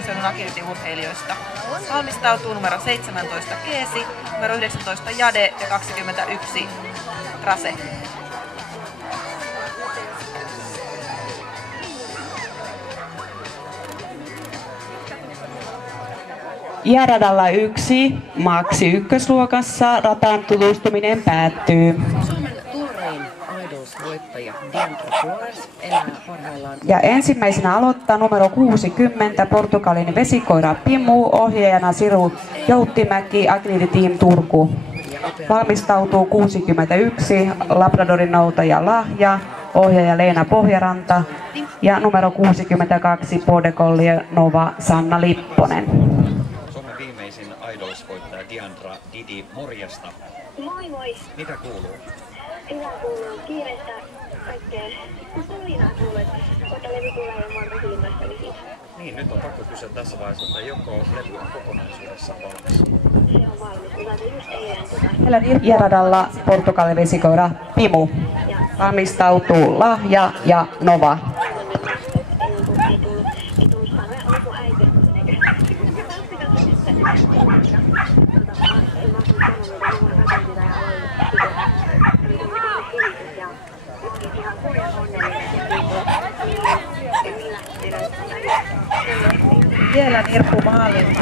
maaseudun agility-urheilijoista. Valmistautuu numero 17 Keesi, numero 19 Jade ja 21 Rase. Jääradalla 1, Maksi ykkösluokassa rataan tutustuminen päättyy. Suomen tuorein Idols-voittaja Diandra Flores elää parhaillaan. Ja ensimmäisenä aloittaa numero 60 Portugalin vesikoira Pimu, ohjaajana Siru Jouttimäki, Agility Team Turku. Valmistautuu 61 Labradorin noutaja Lahja, ohjaaja Leena Pohjaranta ja numero 62 Border Collie Nova Sanna Lipponen. Suomen viimeisin Idols-voittaja Diandra Didi, morjesta. Moi moi. Mitä kuuluu? Hyvä kuuluu. Kiireistä kaikkea. Pulinaa kuuluu, että kohta levy tulee jo monta silmästä lisää. Niin, nyt on pakko kysyä tässä vaiheessa, että joko levy on kokonaisuudessaan valmis? Se on valmis. Mä laitan just eilen Jääradalla Portugalin vesikoira Pimu. Valmistautuu Lahja ja Nova. ei tullut sanoja, onko äiti Vielä Nirppu maalin.